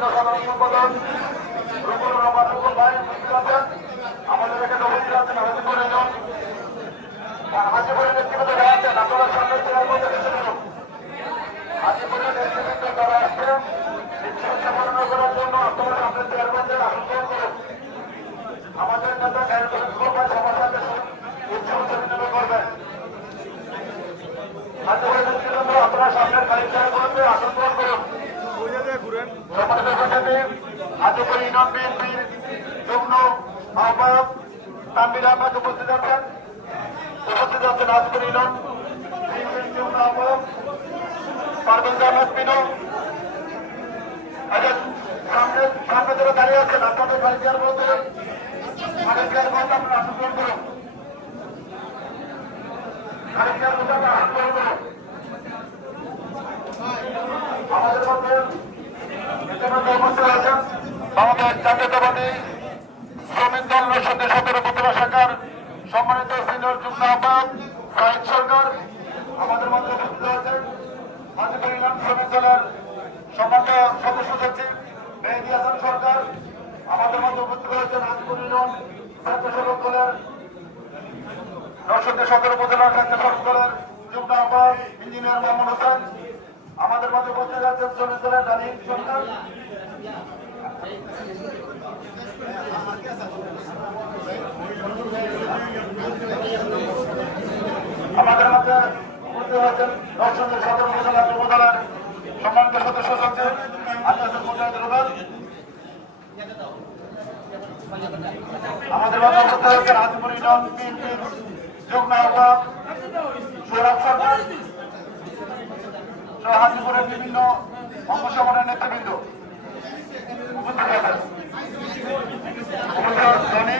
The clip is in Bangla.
সাধারণ সম্পাদক রুকুল রহমান রুকুল ভাই আছেন, আমাদের এখানে উপস্থিত আছেন হাজিপুরের জন হাজিপুরের নেতৃত্ব যারা আছেন আপনারা সামনে চেয়ার মধ্যে এসে করুন। হাজিপুরের নেতৃত্ব যারা আসছেন ইচ্ছা পূরণ করার জন্য আপনারা সামনে চেয়ার মধ্যে আসন গ্রহণ করুন। আমাদের নেতা গায়ের সবার সাথে ইচ্ছা বিনিময় করবেন। হাজিপুরের নেতৃত্ব আপনারা সামনের খালি চেয়ার মধ্যে আসন গ্রহণ করুন। হাজিপুর ইউনিয়ন বিএনপির যুগ্ম আহ্বায়ক তানভীর আহমেদ উপস্থিত আছেন হাজিপুর ইউনিয়ন বিএনপির যুগ্ম আহ্বায়ক পারভেজ আহমেদ মিনু। সামনে যারা দাঁড়িয়ে আছেন আপনাদের খালি চেয়ার মধ্যে খালি চেয়ার মধ্যে আপনারা আসন গ্রহণ করুন। খালি চেয়ার মধ্যে আপনারা আসন গ্রহণ করুন। আমাদের মধ্যে উপস্থিত আছেন বাংলাদেশ জাতীয়তাবাদী শ্রমিক দল 17 উপজেলা শাখার সম্মানিত সিনিয়র যুগ্ম আহ্বায়ক সাহিদ সরকার। আমাদের মধ্যে উপস্থিত আছেন হাজিপুর ইউনিয়ন শ্রমিক দলের সম্মানিত সদস্য সচিব মেহেদী হাসান সরকার। আমাদের মধ্যে উপস্থিত হয়েছেন হাজিপুর ইউনিয়ন স্বেচ্ছাসেবক দলের 17 উপজেলা স্বেচ্ছাসেবক দলের যুগ্ম আহ্বায়ক ইঞ্জিনিয়ার মোহাম্মদ হোসেন। আমাদের মধ্যে উপস্থিত আছেন শ্রমিক দলের ডালিম সরকার। আমাদের মধ্যে উপস্থিত হয়েছেন দর্শকের সদর উপজেলা যুবদলের সম্মানিত সদস্য সচিব আব্দুল মুজাহিদ রুবেল। আমাদের মধ্যে উপস্থিত হয়েছেন হাজিপুর ইউনিয়ন বিএনপির যুগ্ম আহ্বায়ক সৌরভ সরকার সহ হাজিপুরের বিভিন্ন অংশগ্রহণের নেতৃবৃন্দ উপস্থিত আছেন। ধনী